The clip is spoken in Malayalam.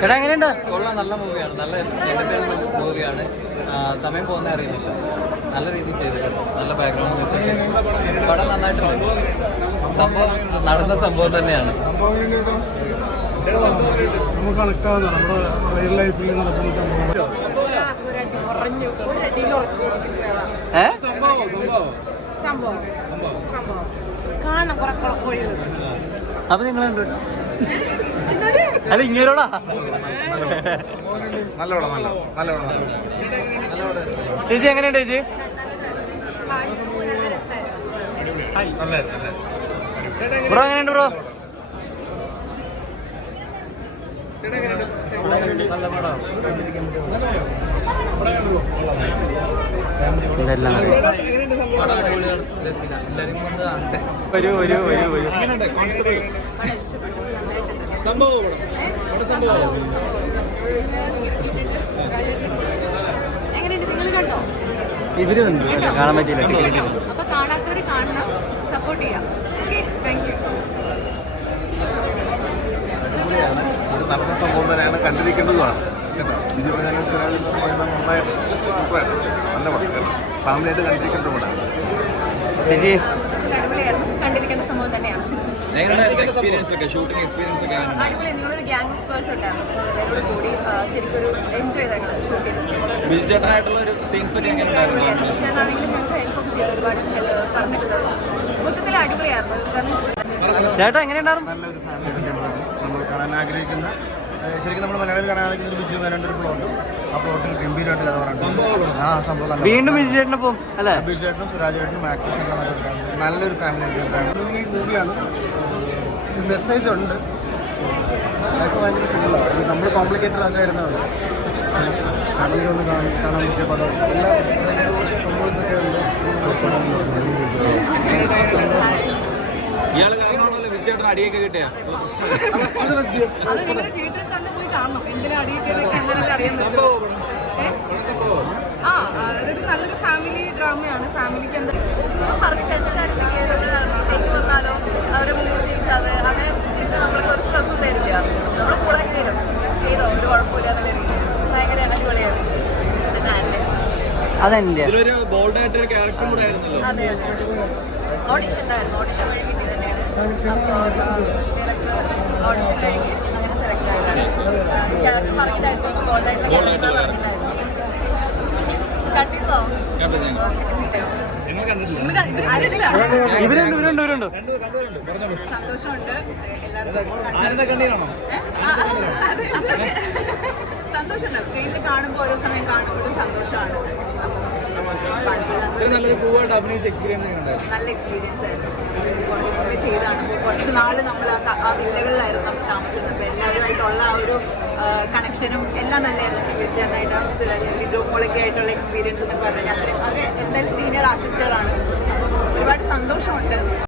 ചേട്ടാ എങ്ങനെയുണ്ട്? കൊള്ളാം, നല്ല മൂവിയാണ്, നല്ല എന്റർടൈൻമെന്റ് മൂവിയാണ്. സമയം പോകുന്ന അറിയുന്നില്ല, നല്ല രീതിയിൽ ചെയ്തിട്ടുണ്ട്, നല്ല ബാക്ക്ഗ്രൗണ്ട് മ്യൂസിക്, പടം നന്നായിട്ടുണ്ട്. സംഭവം നടന്ന സംഭവം തന്നെയാണ്. നമുക്ക് കണക്റ്റാവുന്ന നമ്മുടെ റിയൽ ലൈഫിൽ നടക്കുന്ന സംഭവം. അപ്പൊ നിങ്ങൾ അല്ല ഇങ്ങനെയോടാ ചേച്ചി എങ്ങനെയുണ്ട് ചേച്ചി? ബ്രോ എങ്ങനെയുണ്ട് ബ്രോ? ഇതെല്ലാം ഇവര് കാണാൻ പറ്റിയില്ല. അപ്പൊ കാണാത്തവര് കാണണം, സപ്പോർട്ട് ചെയ്യാം. Okay, thank you. നടന്ന സംഭവം തന്നെയാണ്, കണ്ടിരിക്കേണ്ടതുമാണ് കേട്ടോ. നന്നായിട്ട് നല്ല പടം, ഫാമിലിയായിട്ട് കണ്ടിരിക്കേണ്ട പടം. ചേച്ചി കണ്ടിരിക്കേണ്ട സംഭവം തന്നെയാണ്. എക്സ്പീരിയൻസ് ഒക്കെ, ഷൂട്ടിംഗ് എക്സ്പീരിയൻസ് ഒക്കെ അടിപൊളി. നിങ്ങളൊരു ഗ്യാങ് ഓഫ് ഗേൾസ് ഉണ്ടായിരുന്നു, അവരോട് കൂടി ശരിക്കൊരു എൻജോയ് ചെയ്തായിരുന്നു ഷൂട്ട് ചെയ്തത്. ബിജുചേട്ടനായിട്ടുള്ള ഒരു സീൻസ് ഒക്കെ എങ്ങനെ ഉണ്ടായിരുന്നു? ആണെങ്കിലും ഞങ്ങൾക്ക് ഹെൽപ്പൊക്കെ ചെയ്തു, ഒരുപാട് പറഞ്ഞിട്ടുള്ളത് മൊത്തത്തിൽ അടിപൊളിയായിരുന്നു. ചേട്ടാ എങ്ങനെയുണ്ടായിരുന്നു? നല്ലൊരു ഫാമിലി നമ്മൾ കാണാൻ ആഗ്രഹിക്കുന്ന, ശരിക്കും നമ്മൾ മലയാളം കാണാൻ ആഗ്രഹിക്കുന്ന ഒരു ബിജു മേനോന്റെ ഒരു പ്ലോട്ടും ആ പ്ലോട്ടിൽ ഗംഭീരമായിട്ട് കഥ പറയുന്നത്. ആ സംഭവം വീണ്ടും ബിജു ചേട്ടനൊപ്പം അല്ലേ? ബിജു ചേട്ടനും സുരാജ് ചേട്ടനും ആക്ടേഴ്സ് എല്ലാം നല്ലൊരു ഫാമിലി മൂവിയാണ്. മെസ്സേജ് ഉണ്ട്, അതൊക്കെ ഭയങ്കര സിമ്പിളാണ്. നമ്മൾ കോംപ്ലിക്കേറ്റഡ് ആക്കാൻ വരുന്നതാണ്. ഫാമിലി ഒന്ന് കാണാൻ പറ്റിയ പടം. എല്ലാ കമ്പോസൊക്കെ ഉണ്ട്. ഇയാൾ കാരണമാണല്ലോ വിജയേട്ടൻ അടിയൊക്കെ കിട്ടിയ. അത് നിങ്ങൾ തിയേറ്ററിൽ തന്നെ പോയി കാണണം. എന്തിനാ അടിയൊക്കെ എന്തായാലും അറിയാൻ പറ്റും. അതൊരു നല്ലൊരു ഫാമിലി ഡ്രാമയാണ്. ഫാമിലിക്ക് എന്താ പറഞ്ഞ് ടെൻഷൻ അടിപ്പിക്കുക വന്നാലോ അവരെ മൂഡ് ചേഞ്ച് ആവുക, അങ്ങനെ നമ്മൾക്ക് ഒരു സ്ട്രെസ്സും തരില്ല. നമ്മൾ കൂടാക്കി തരും, ചെയ്തോ ഒരു കുഴപ്പമില്ല എന്നുള്ള രീതിയിൽ ഭയങ്കര അടിപൊളിയായിരുന്നു. അതെന്റെ ബോൾഡായിട്ടൊരു ക്യാരക്ടർ കൂടെ ആയിരുന്നല്ലോ. അതെ അതെ, ഓഡിഷൻ ഉണ്ടായിരുന്നു. ഓഡിഷൻ വഴി കിട്ടി തന്നെയാണ്. അപ്പോൾ ഡയറക്ടർ ഓഡിഷൻ കഴിഞ്ഞ് അങ്ങനെ സെലക്ട് ആയതാണ്. ക്യാരക്ടർ പറഞ്ഞിട്ടായിരുന്നു, കുറച്ച് ബോൾഡായിട്ടുള്ള ക്യാരക്ടർ പറഞ്ഞിട്ടായിരുന്നു. കണ്ടിട്ടോ? ഇവരുണ്ട് സന്തോഷമുണ്ട് സന്തോഷമുണ്ട്. സ്ക്രീനിൽ കാണുമ്പോൾ ഓരോ സമയം കാണുമ്പോൾ സന്തോഷമാണ്. നല്ല എക്സ്പീരിയൻസ് ആയിരുന്നു. കുറേ കുറേ ചെയ്താണ്. കുറച്ച് നാള് നമ്മൾ ആ വില്ലകളിലായിരുന്നു നമ്മൾ താമസിച്ചത്. അപ്പോൾ എല്ലാവരുമായിട്ടുള്ള ആ ഒരു കണക്ഷനും എല്ലാം നല്ലതായിരുന്നു. വിജയനായിട്ടും സുരാജ് ലിജോ മോളൊക്കെ ആയിട്ടുള്ള എക്സ്പീരിയൻസ് എന്നൊക്കെ പറഞ്ഞു കഴിഞ്ഞാൽ അത്രയും അവർ എന്തായാലും സീനിയർ ആർട്ടിസ്റ്റുകളാണ്. അപ്പം ഒരുപാട് സന്തോഷമുണ്ട്.